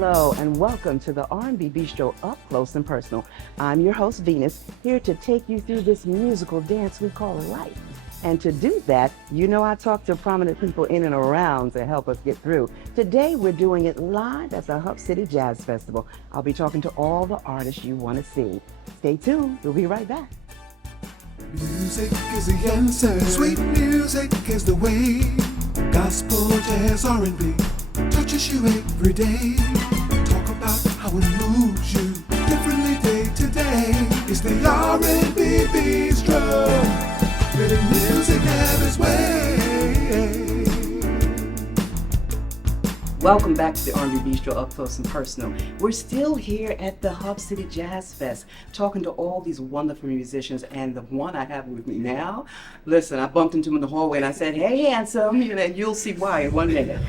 Hello and welcome to the R&B Bistro Up Close and Personal. I'm your host Venus, here to take you through this musical dance we call life. And to do that, you know I talk to prominent people in and around to help us get through. Today we're doing it live at the Hub City Jazz Festival. I'll be talking to all the artists you want to see. Stay tuned, we'll be right back. Music is the answer. Sweet music is the way. Gospel, jazz, R&B touches you every day. Talk about how it moves you differently day to day. It's the R&B Bistro, where the music have its way. Welcome back to the R&B Bistro Up Close and Personal. We're still here at the Hub City Jazz Fest, talking to all these wonderful musicians, and the one I have with me now, listen, I bumped into him in the hallway and I said, "Hey, handsome," and you'll see why in 1 minute.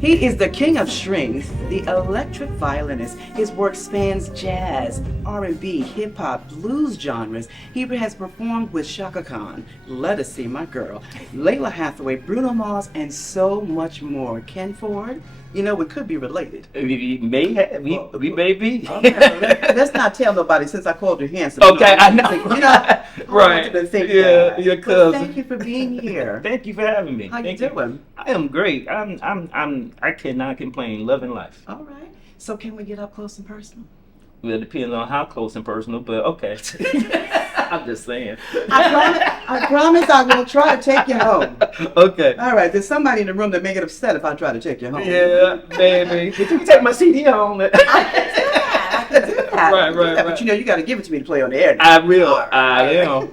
He is the king of strings, the electric violinist. His work spans jazz, R&B, hip-hop, blues genres. He has performed with Chaka Khan, Let Us See My Girl, Layla Hathaway, Bruno Mars, and so much more. Ken Ford, you know, we could be related. We may be. Okay, let's not tell nobody since I called you handsome. Okay, I know. You know, Right. Yeah, your but cousin. thank you for being here. Thank you for having me. How you Thank doing? I am great. I cannot complain. Loving life. All right. So can we get up close and personal? Well, it depends on how close and personal, but okay. I'm just saying. I promise I will try to take you home. Okay. All right, there's somebody in the room that may get upset if I try to take you home. Yeah, baby. But you can take my CD home. I can do that. Right. But you know, you got to give it to me to play on the air. I will. I am.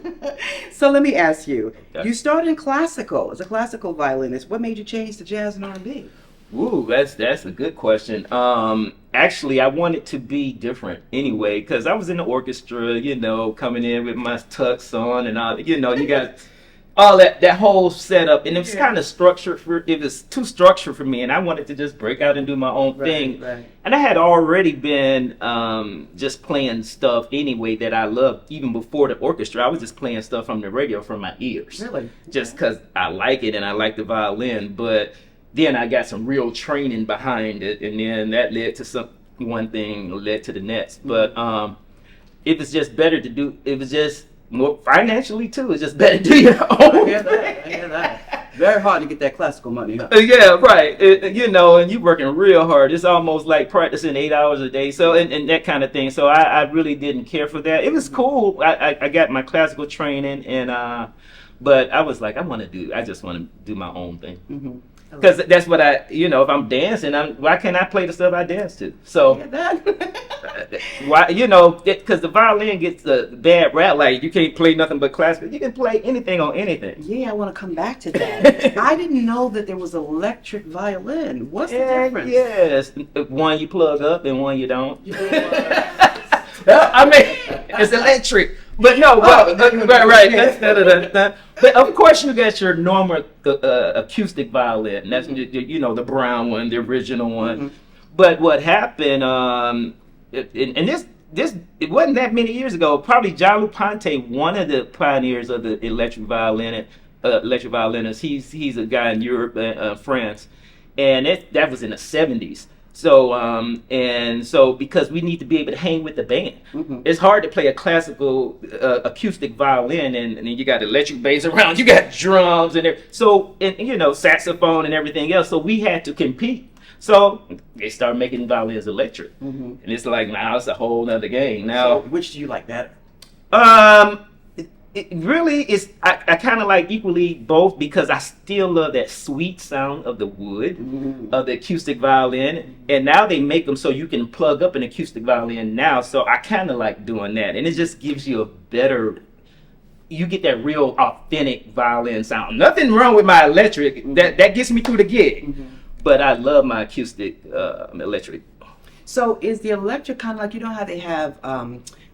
So let me ask you, Okay. you started in classical, as a classical violinist. What made you change to jazz and R&B? Ooh, that's a good question. Actually, I wanted to be different anyway, because I was in the orchestra, you know, coming in with my tux on and all, you know, you got all that whole setup, and it was kind of structured it was too structured for me, and I wanted to just break out and do my own thing. Right. And I had already been just playing stuff anyway that I loved, even before the orchestra. I was just playing stuff from the radio from my ears. Really? Just because I like it and I like the violin, but then I got some real training behind it, and then that led to one thing led to the next. But it was just better to do. It was just more financially too. It's just better to do your own. I hear that. Very hard to get that classical money, huh? Yeah, right. You know, and you're working real hard. It's almost like practicing 8 hours a day. So and that kind of thing. So I really didn't care for that. It was cool. I got my classical training, and but I was like, I just want to do my own thing. Mm-hmm. Because that's what if I'm dancing, why can't I play the stuff I dance to? So, why, because the violin gets a bad rap, like you can't play nothing but classical. You can play anything on anything. Yeah, I want to come back to that. I didn't know that there was electric violin. What's the difference? Yes, one you plug up and one you don't. I mean, it's electric. But no, right. But of course, you got your normal acoustic violin. That's the brown one, the original one. Mm-hmm. But what happened? And this it wasn't that many years ago. Probably John Ponte, one of the pioneers of the electric violinist. He's a guy in Europe, France, and that was in the 70s. So so because we need to be able to hang with the band, it's hard to play a classical acoustic violin and then you got electric bass around, you got drums and saxophone and everything else. So we had to compete. So they started making violins electric, and it's like now it's a whole nother game. Now, so which do you like better? It really is. I kind of like equally both because I still love that sweet sound of the wood, of the acoustic violin. And now they make them so you can plug up an acoustic violin now. So I kind of like doing that. And it just gives you you get that real authentic violin sound. Nothing wrong with my electric. That gets me through the gig. But I love my acoustic electric. So is the electric kind of like, how they have,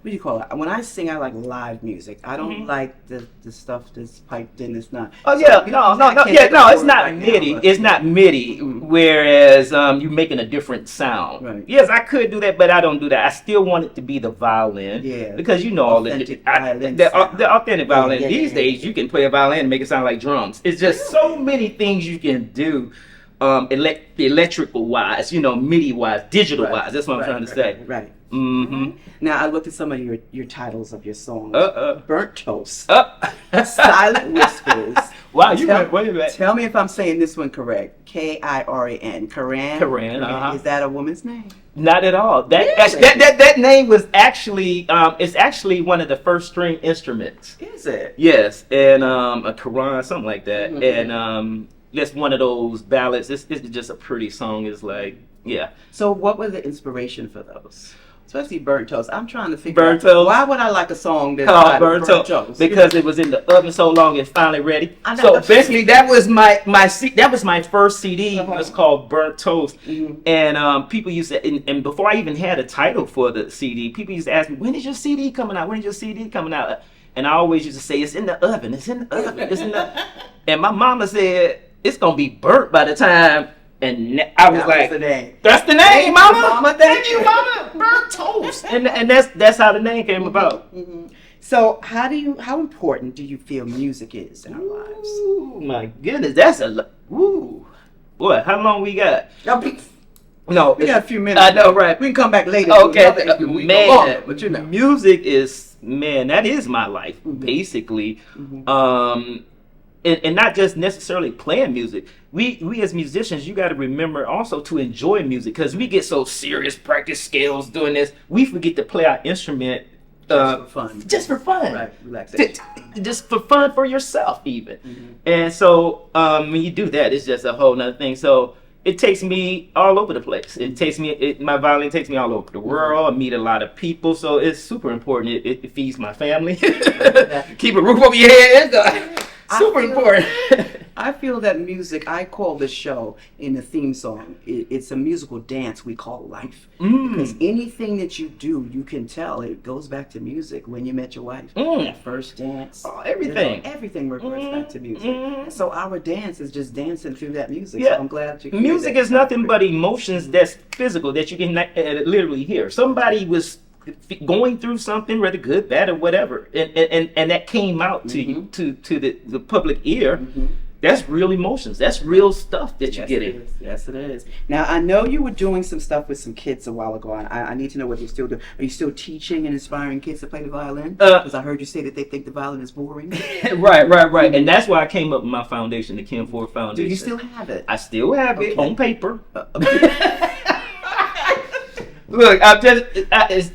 what do you call it? When I sing, I like live music. I don't like the stuff that's piped in. It's not. Oh yeah, it's not MIDI. It's not MIDI. Whereas you're making a different sound. Right. Yes, I could do that, but I don't do that. I still want it to be the violin. Yeah. Because all the authentic violin. Yeah, These days, you can play a violin and make it sound like drums. It's just so many things you can do. electrical wise, MIDI wise, digital wise. That's what I'm trying to say. Right. Mm-hmm. Now I looked at some of your titles of your songs. Burnt Toast. Silent Whispers. Wow, you went way back. Tell me if I'm saying this one correct. Kiran. Kiran. Is that a woman's name? Not at all. Really? That name was actually it's actually one of the first string instruments. Is it? Yes, and a Quran, something like that, Mm-hmm. and that's one of those ballads. It's just a pretty song. It's like, yeah. So what was the inspiration for those? Especially Burnt Toast. I'm trying to figure Burnt out Toast. why would I like a song that's Called titled Burnt Toast because it was in the oven so long it's finally ready. I know. So basically, that was that was my first CD. Uh-huh. It was called Burnt Toast, Mhm. and people used to and before I even had a title for the CD, people used to ask me, "When is your CD coming out? When is your CD coming out?" And I always used to say, "It's in the oven. It's in the oven. It's in the." And my mama said, "It's gonna be burnt by the time." And I was That like, was the name. "That's the name, mama. Mama, Thank you, mama. Burnt Toast." And that's how the name came about. Mhm. So how important do you feel music is in our lives? Ooh, my goodness, that's ooh, boy. How long we got? No, We got a few minutes. I know, right? We can come back later. Okay, We go man, longer, but music is that is my life basically. Mhm. And not just necessarily playing music. We as musicians, you got to remember also to enjoy music because we get so serious, practice scales doing this, we forget to play our instrument Just for fun. just for fun, Right, relaxation. just for fun for yourself even. Mhm. And so when you do that, it's just a whole nother thing. So it takes me all over the place. It takes me, my violin takes me all over the world. I meet a lot of people, so it's super important. It feeds my family. Keep a roof over your head. Super important. I feel that music, I call this show in the theme song, it's a musical dance we call life. Because anything that you do, you can tell it goes back to music. When you met your wife, that first dance. Oh, everything. Everything reverts back to music. So our dance is just dancing through that music. Yeah. So I'm glad that you Music is nothing but emotions that's physical that you can literally hear. Somebody was going through something, whether good, bad, or whatever, and that came out to you, to the public ear. That's real emotions. That's real stuff that you're getting. Yes, it is. Now, I know you were doing some stuff with some kids a while ago. I need to know what you're still doing. Are you still teaching and inspiring kids to play the violin? Because I heard you say that they think the violin is boring. Right. And that's why I came up with my foundation, the Ken Ford Foundation. Do you still have it? I still have it Okay. on paper. Look, I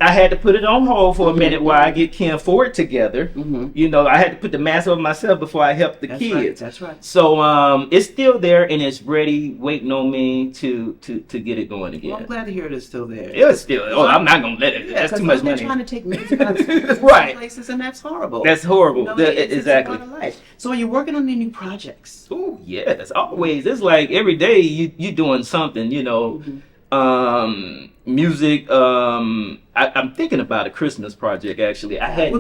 had to put it on hold for a minute while I get Ken Ford together. I had to put the mask over myself before I helped the kids. That's right. So it's still there and it's ready, waiting on me to get it going again. Well, I'm glad to hear it is still there. It's still. Oh, I'm not gonna let it. That's too much They're money. trying to take music out of Right. places, and that's horrible. That's horrible. It's Exactly. a part of life. So, are you working on any new projects? Oh yes, always. It's like every day you doing something. Music. I'm thinking about a Christmas project actually. I had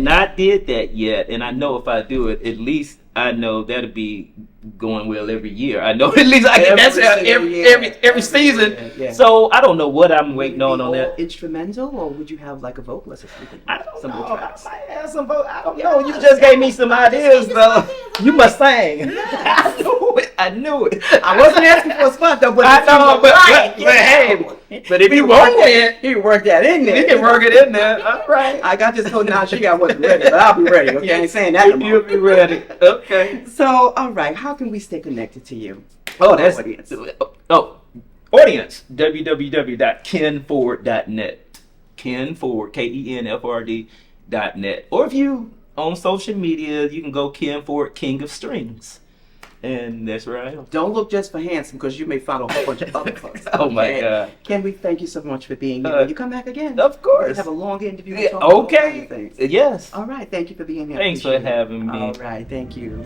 not did that yet, and I know if I do it, at least I know that'll be going well every year. I know at least I get that's every season. Yeah. So I don't know what I'm waiting on that. Instrumental, or would you have like a vocalist or something? I don't Some of the know. I tracks. might have some. I don't know. You just gave me some ideas, though. You must sing. I knew it. I wasn't asking for a spot though, but I know, but hey, but if you want it, he worked that in there. you can work it in there. All right. I got this whole now. She got wasn't ready, but I'll be ready. Okay, I ain't saying that no more. You'll be ready. Okay. So, all right, how can we stay connected to you? Oh, that's Audience. audience. www.kenford.net. Ken Ford, KENFRD.net. Or if you on social media, you can go Ken Ford, King of Strings. And that's where I am. Don't look just for handsome, because you may find a whole bunch of other folks. Oh my Okay? God. Ken, we thank you so much for being here. Will you come back again? Of course. We'll have a long interview. Yeah, and talk about all kinds okay. of things. Yes. All right, thank you for being here. Thanks for Appreciate it. having me. All right, thank you.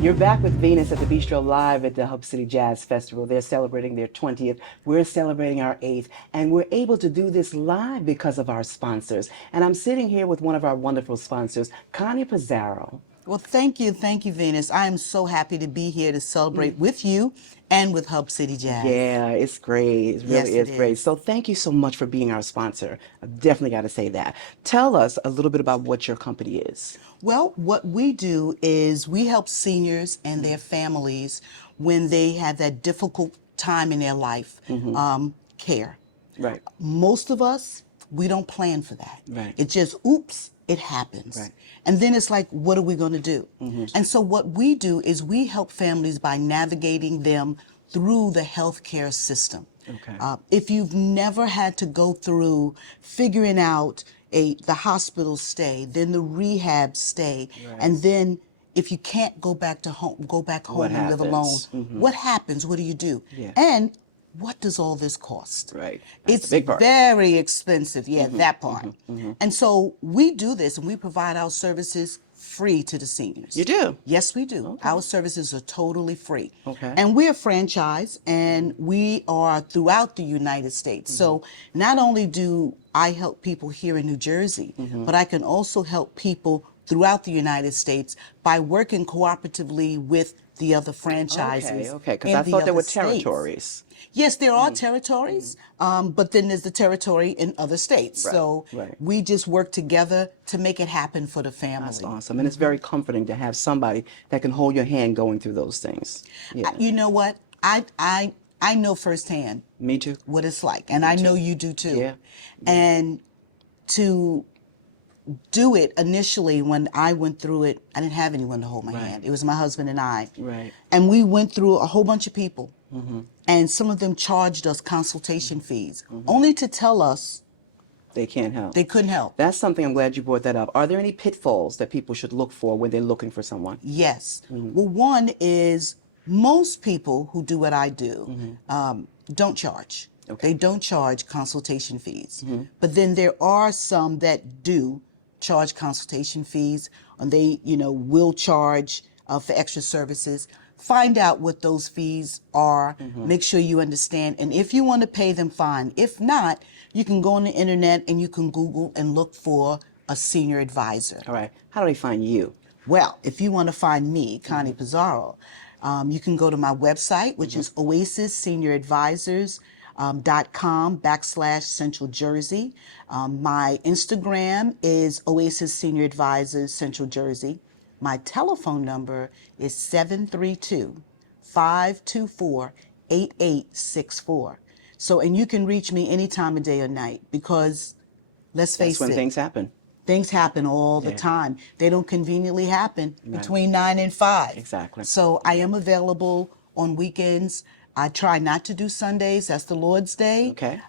You're back with Venus at the Bistro live at the Hub City Jazz Festival. They're celebrating their 20th. We're celebrating our 8th. And we're able to do this live because of our sponsors. And I'm sitting here with one of our wonderful sponsors, Connie Pizarro. Well, thank you, Venus. I am so happy to be here to celebrate with you and with Hub City Jazz. Yeah, it's great. It really Yes, is it great. is. So thank you so much for being our sponsor. I've definitely got to say that. Tell us a little bit about what your company is. Well, what we do is we help seniors and their families when they have that difficult time in their life, care. Right. Most of us, we don't plan for that. Right. It just, oops, it happens. Right. And then it's like, what are we going to do? And so what we do is we help families by navigating them through the healthcare system. Okay. If you've never had to go through figuring out the hospital stay, then the rehab stay, and then if you can't go back home What and live alone, happens? what happens? What do you do? Yeah. And what does all this cost? Right. That's It's the big part. very expensive. Yeah, that part. And so we do this and we provide our services free to the seniors. You do? Yes, we do. Our services are totally free. Okay. And we're a franchise and we are throughout the United States. So not only do I help people here in New Jersey, but I can also help people throughout the United States by working cooperatively with the other franchises. Okay, because in I the thought there other were states. territories. Yes, there are territories, but then there's the territory in other states. Right, So right. we just work together to make it happen for the family. That's awesome. And it's very comforting to have somebody that can hold your hand going through those things. Yeah. You know what? I know firsthand Me too. what it's like, and I know you do too. Yeah. And to do it initially, when I went through it, I didn't have anyone to hold my hand. It was my husband and I. Right. And we went through a whole bunch of people, and some of them charged us consultation fees, only to tell us They can't help. they couldn't help. That's something I'm glad you brought that up. Are there any pitfalls that people should look for when they're looking for someone? Yes. Well, one is most people who do what I do don't charge. Okay. They don't charge consultation fees. But then there are some that do charge consultation fees, and they, will charge for extra services. Find out what those fees are. Make sure you understand. And if you want to pay them, fine. If not, you can go on the internet and you can Google and look for a senior advisor. All right. How do they find you? Well, if you want to find me, Connie Pizarro, you can go to my website, which is oasissenior.com/Central Jersey. My Instagram is Oasis Senior Advisors Central Jersey. My telephone number is 732-524-8864. So, and you can reach me any time of day or night because, let's face That's when it, things happen. things happen all the Yeah. time. They don't conveniently happen between 9 and 5. Exactly. So I am available on weekends. I try not to do Sundays. That's the Lord's Day. Okay.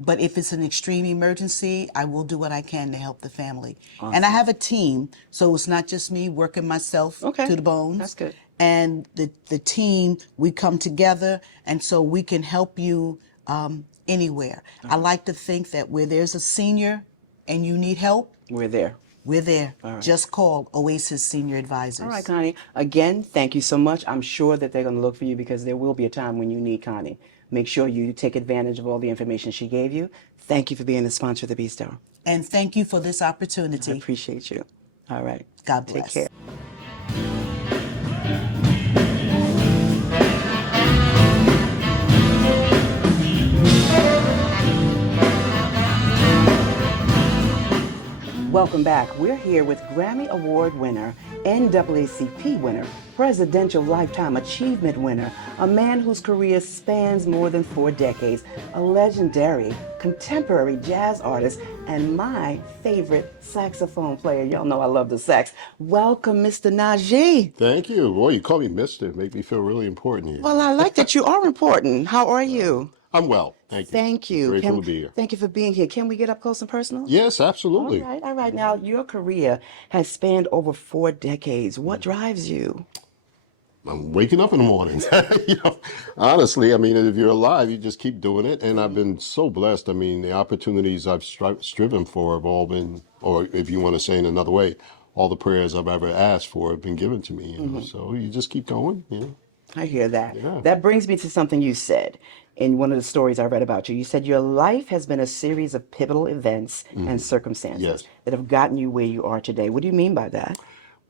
But if it's an extreme emergency, I will do what I can to help the family. And I have a team, so it's not just me working myself Okay. to the bones. That's good. And the team, we come together, and so we can help you anywhere. I like to think that where there's a senior and you need help, We're there. we're there. All right. Just call Oasis Senior Advisors. All right, Connie. Again, thank you so much. I'm sure that they're going to look for you because there will be a time when you need Connie. Make sure you take advantage of all the information she gave you. Thank you for being the sponsor of the Bistro. And thank you for this I opportunity. appreciate you. All right. God Take bless. care. Welcome back. We're here with Grammy Award winner, NAACP winner, Presidential Lifetime Achievement winner, a man whose career spans more than 4 decades, a legendary contemporary jazz artist, and my favorite saxophone player. Y'all know I love the sax. Welcome, Mr. Najee. Thank you. Boy, you call me Mister. Make me feel really important here. Well, I like that you are important. How are you? I'm well. Thank you. Thank you. Grateful to be here. Thank you for being here. Can we get up close and personal? Yes, absolutely. All right, all right. Now, your career has spanned over 4 decades. What drives you? I'm waking up in the morning. Honestly, I mean, if you're alive, you just keep doing it. And I've been so blessed. I mean, the opportunities I've striven for have all been, or if you want to say in another way, all the prayers I've ever asked for have been given to me. You know, so you just keep going. You know. I hear that. Yeah. That brings me to something you said in one of the stories I read about you. You said your life has been a series of pivotal events and circumstances Yes. that have gotten you where you are today. What do you mean by that?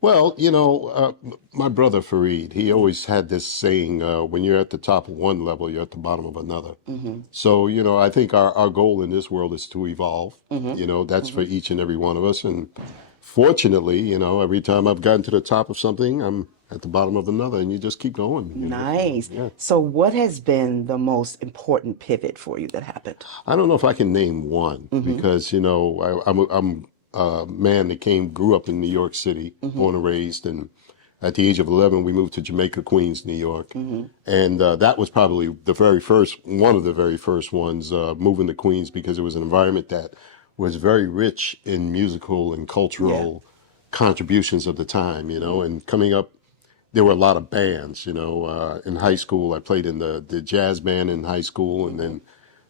Well, you know, my brother Fareed, he always had this saying, when you're at the top of one level, you're at the bottom of another. So, you know, I think our goal in this world is to evolve. You know, that's for each and every one of us. And fortunately, you know, every time I've gotten to the top of something, I'm at the bottom of another, and you just keep going. You know? Nice. Yeah. So, what has been the most important pivot for you that happened? I don't know if I can name one because, you know, I'm a man that grew up in New York City, born and raised, and at the age of 11, we moved to Jamaica, Queens, New York, and that was probably one of the very first ones, moving to Queens because it was an environment that was very rich in musical and cultural contributions of the time, you know, and coming up there were a lot of bands, you know. In high school, I played in the jazz band in high school, and then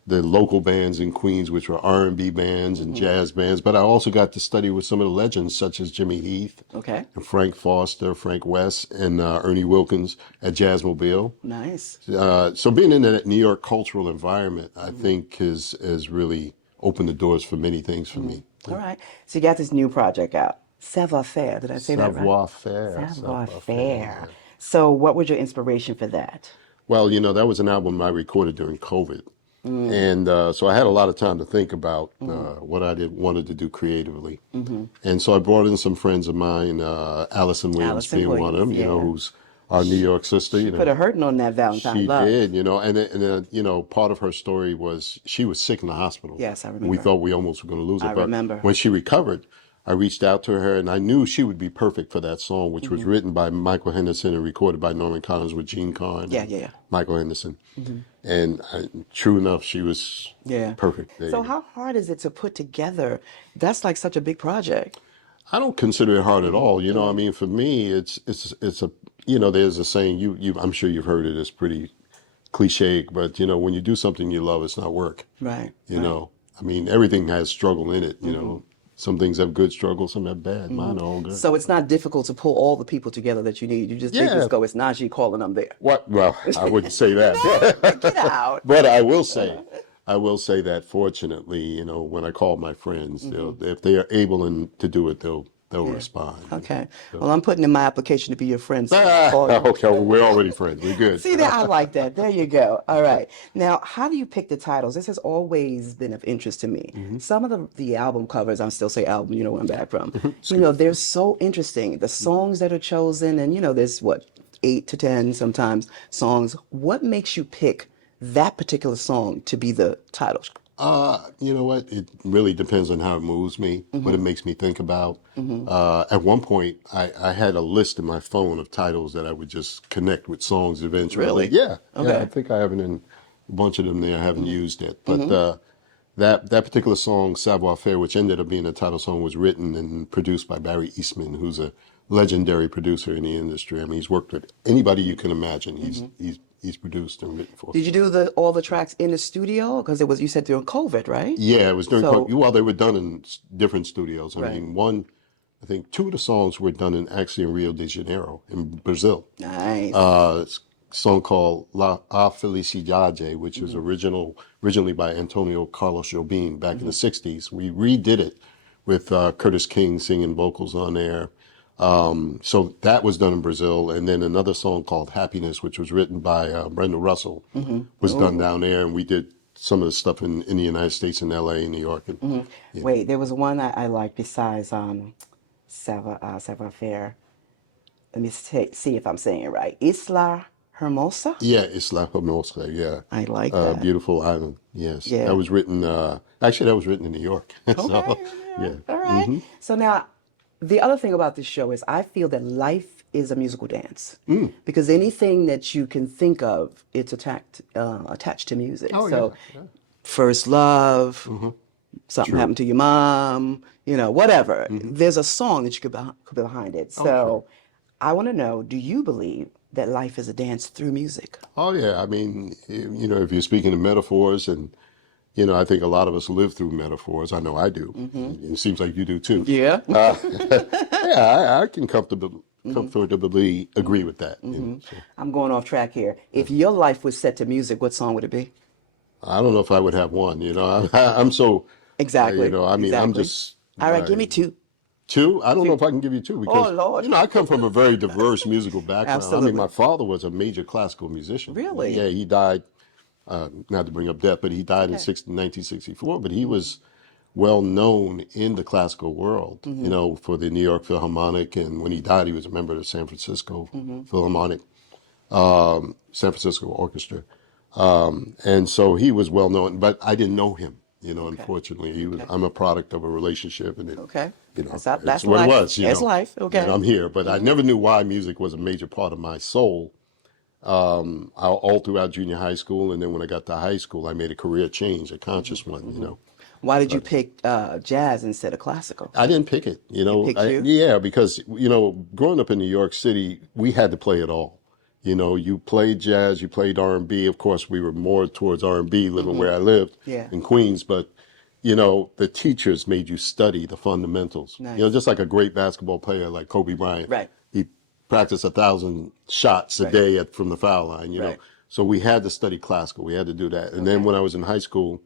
the local bands in Queens, which were R&B bands and jazz bands. But I also got to study with some of the legends, such as Jimmy Heath, Okay. and Frank Foster, Frank West, and Ernie Wilkins at Jazzmobile. Nice. So being in that New York cultural environment, I think has really opened the doors for many things for me. All right. So, you got this new project out, Savoir Faire. Did I say that right? Savoir faire. Savoir Savoir Faire. faire. So, what was your inspiration for that? Well, you know, that was an album I recorded during COVID. And so I had a lot of time to think about what I wanted to do creatively. And so I brought in some friends of mine, Allison Williams Allison being one of them, Williams, you know, yeah. who's our New York sister. You Put know, a hurting on that Valentine she love. did, you know, and you know, part of her story was she was sick in the hospital. Yes, I We remember. thought we almost were going to lose her. I But remember. when she recovered, I reached out to her and I knew she would be perfect for that song, which was written by Michael Henderson and recorded by Norman Collins with Gene Carn Yeah, and yeah, yeah. Michael Henderson. And true enough, she was Yeah. perfect. There So, you go. how hard is it to put together? That's like such a big project. I don't consider it hard at all. You know, I mean, for me, it's a, you know, there's a saying, I'm sure you've heard it, it's pretty cliche, but you know, when you do something you love, it's not work. Right. You know, I mean, everything has struggle in it, you know. Some things have good struggle, some have bad. Mine are all good. So, it's not difficult to pull all the people together that you need. You just, they Yeah. just go, it's Najee calling them there. What? Well, I wouldn't say that. Get out. But I will say that fortunately, you know, when I call my friends, if they are able to do it, they'll respond. Okay. Well, I'm putting in my application to be your friend. So I'll call you. Okay, well, we're already friends. We're good. See that? I like that. There you go. All right. Now, how do you pick the titles? This has always been of interest to me. Some of the album covers, I still say album, you know where I'm back from. You know, they're so interesting. The songs that are chosen, and you know, there's what, 8 to 10 sometimes songs. What makes you pick that particular song to be the title? You know what? It really depends on how it moves me, what it makes me think about. At one point, I had a list in my phone of titles that I would just connect with songs eventually. Really? Yeah. Okay. Yeah, I think I have it in a bunch of them there. I haven't used it. But that particular song, Savoir Faire, which ended up being a title song, was written and produced by Barry Eastman, who's a legendary producer in the industry. I mean, he's worked with anybody you can imagine. He's produced and written for. Did you do all the tracks in the studio? Because it was, you said during COVID, right? Yeah, it was during So- COVID. Well, they were done in different studios. I Right. mean, I think 2 of the songs were done actually in Rio de Janeiro, in Brazil. Nice. It's a song called La A Felicidade, which was originally by Antonio Carlos Jobim back in the 60s. We redid it with Curtis King singing vocals on there. So that was done in Brazil. And then another song called Happiness, which was written by Brenda Russell, was done down there. And we did some of the stuff in the United States, in LA and New York. And, yeah. Wait, there was one I liked besides Savoir Faire. Let me see if I'm saying it right. Isla Hermosa? Yeah, Isla Hermosa, yeah. I like that. Beautiful island, yes. Yeah. That was written, actually that was written in New York. So, Okay, yeah. all right. So now, the other thing about this show is I feel that life is a musical dance because anything that you can think of, it's attached to music. Oh, So, yeah. first love, something happened to your mom, you know, whatever. There's a song that you could put behind it. So, I want to know: do you believe that life is a dance through music? Oh, yeah. I mean, you know, if you're speaking in metaphors and you know, I think a lot of us live through metaphors. I know I do. It seems like you do too. Yeah. Yeah, I can comfortably agree with that. You know, so. I'm going off track here. If your life was set to music, what song would it be? I don't know if I would have one. You know, I'm so, you Exactly. know, I mean, I'm Exactly. just All right, give me two. two. I don't know if I can give you two because, Oh, Lord. you know, I come from a very diverse musical background. I mean, Absolutely. my father was a major classical musician. Really? Yeah, he died. Not to bring up death, but he died in Okay. 1964. But he was well known in the classical world, you know, for the New York Philharmonic. And when he died, he was a member of the San Francisco Philharmonic, San Francisco Orchestra. And so he was well known, but I didn't know him, you know, unfortunately. He was, Okay. I'm a product of a relationship and it, Okay. you know, That's it's what life. it was, you That's know. life. Okay. And I'm here, but I never knew why music was a major part of my soul all throughout junior high school. And then when I got to high school, I made a career change, a conscious one, you know. Why did you pick jazz instead of classical? I didn't pick it, you know. picked you? Yeah, because, you know, growing up in New York City, we had to play it all. You know, you played jazz, you played R&B. Of course, we were more towards R&B living where I lived Yeah. in Queens. But, you know, the teachers made you study the fundamentals. Nice. You know, just like a great basketball player like Kobe Bryant. Right. He practiced 1,000 shots a Right. day from the foul line, you know. Right. So we had to study classical. We had to do that. And then when I was in high school,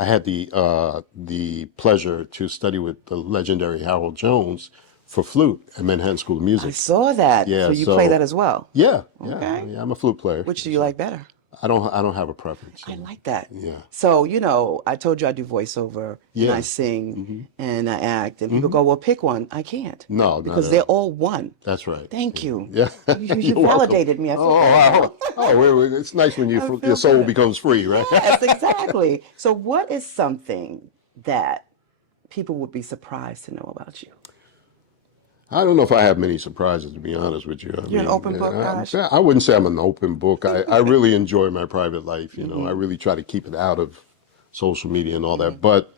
I had the pleasure to study with the legendary Harold Jones for flute at Manhattan School of I Music. saw that. Yeah, So you so- play that as well. Yeah, Okay. yeah, I'm a flute player. Which do you like better? I don't have a preference. I like that. Yeah. So, you know, I told you I do voiceover and Yeah. I sing and I act and people go, well, pick one. I can't. No, not because at they're all. all one. That's right. Thank you. Yeah. You You're welcome. validated me. I feel Oh, better. wow. It's nice when I your feel soul better. becomes free, right? Yes, exactly. So what is something that people would be surprised to know about you? I don't know if I have many surprises, to be honest with you. You're an open book, Raj? I wouldn't say I'm an open book. I really enjoy my private life. You know, I really try to keep it out of social media and all that. But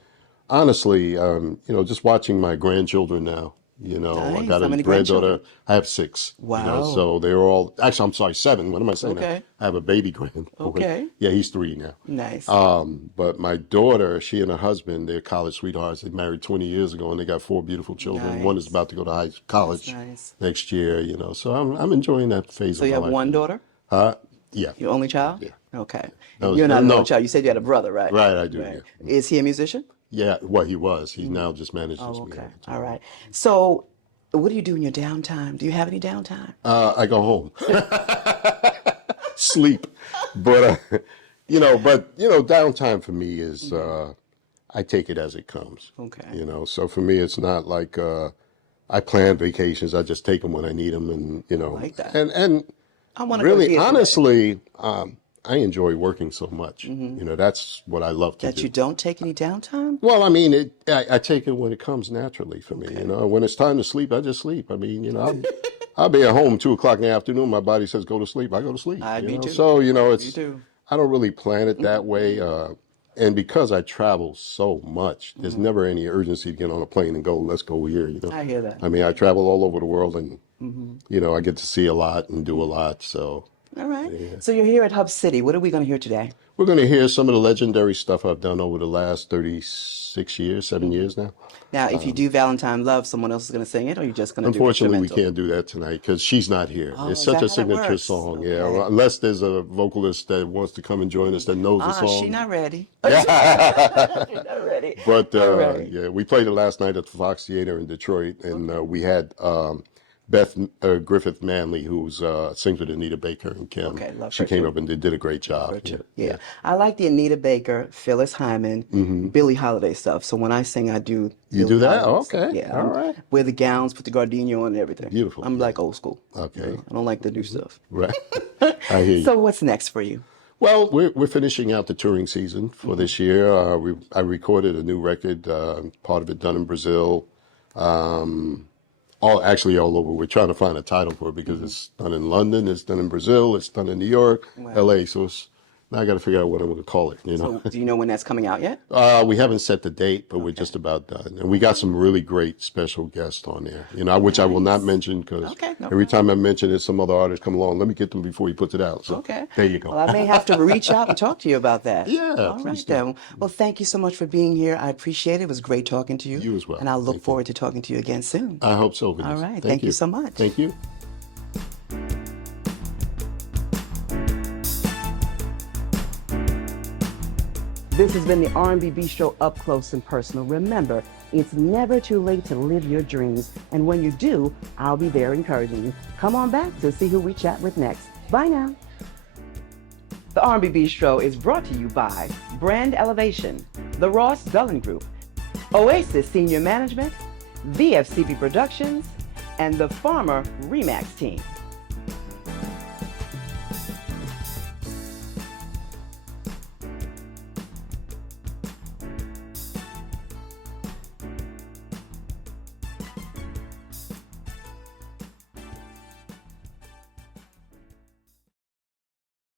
honestly, you know, just watching my grandchildren now, you know, I Nice. got How a many granddaughter. grandchildren? I have 6. You know, Wow. so they're all, actually, I'm sorry, 7. What am I saying? now? Okay. I have a baby grandboy. Okay. Yeah, he's 3 now. Nice. But my daughter, she and her husband, they're college sweethearts. They married 20 years ago, and they got 4 beautiful children. One is Nice. about to go to college That's nice. next year. You know, so I'm enjoying that phase So of you my have life. one daughter? Yeah. Your only child? Yeah. Okay. No, You're not an no. only child. You said you had a brother, right? Right, I do, Right. yeah. Is he a musician? Yeah. Well, he was. He's now just manages Oh, me. okay. All right. So what do you do in your downtime? Do you have any downtime? I go home, sleep, but you know, downtime for me is I take it as it comes. Okay. You know, so for me, it's not like I plan vacations. I just take them when I need them, and you know, like that. and I want to go really, here today. honestly, I enjoy working so much. You know, that's what I love to That do. you don't take any downtime? Well, I mean, I take it when it comes naturally for me. You know, when it's time to sleep, I just sleep. I mean, you know, I'll be at home 2 o'clock in the afternoon. My body says go to sleep. I go to sleep. Me You know, too. so you know, Me it's too. I don't really plan it that way. And because I travel so much, there's never any urgency to get on a plane and go. Let's go here. You know, I hear that. I mean, I travel all over the world, and you know, I get to see a lot and do a lot. So All right. So you're here at Hub City. What are we going to hear today? we're going to hear some of the legendary stuff I've done over the last 36 years, 7 years now. Now, if you do Valentine Love, someone else is going to sing it, or you're just going to do Unfortunately, we instrumental? can't do that tonight because she's not here. Oh, It's is such that a how that signature works? song, yeah. Okay. Unless there's a vocalist that wants to come and join us that knows the song. She's not ready. She's not ready. But All right. yeah, we played it last night at the Fox Theater in Detroit, and we had Beth Griffith Manley, who's sings with Anita Baker and Kim. Okay, love she her came too. up and did a great job. Her too. Yeah. I like the Anita Baker, Phyllis Hyman, Billie Holiday stuff. So when I sing, I do. You Billie do that? Holiday Okay. stuff. Yeah. All right. Wear the gowns, put the gardenia on and everything. Beautiful. I'm like old school. Okay. I don't like the new stuff. Right. I hear you. So what's next for you? Well, we're finishing out the touring season for this year. I recorded a new record, part of it done in Brazil, all over. We're trying to find a title for it because it's done in London, it's done in Brazil, it's done in New York, L.A. So it's Now I got to figure out what I'm going to call it. You know, So, do you know when that's coming out yet? we haven't set the date, but we're just about done, and we got some really great special guests on there. You know, which I will not mention because Okay, no every time I mention it, some other artists come along. Let me get them before he puts it out. So Okay. there you go. Well, I may have to reach out and talk to you about that. Yeah, All please right do. then. Well, thank you so much for being here. I appreciate it. It was great talking to you. You as well. And I'll look Thank you. forward to talking to you again soon. I hope so. Vanessa. All right. Thank you so much. Thank you. This has been the R&B Bistro Up Close and Personal. Remember, it's never too late to live your dreams. And when you do, I'll be there encouraging you. Come on back to see who we chat with next. Bye now. The R&B Bistro is brought to you by Brand Elevation, the Ross Gullen Group, Oasis Senior Management, VFCP Productions, and the Farmer Remax Team.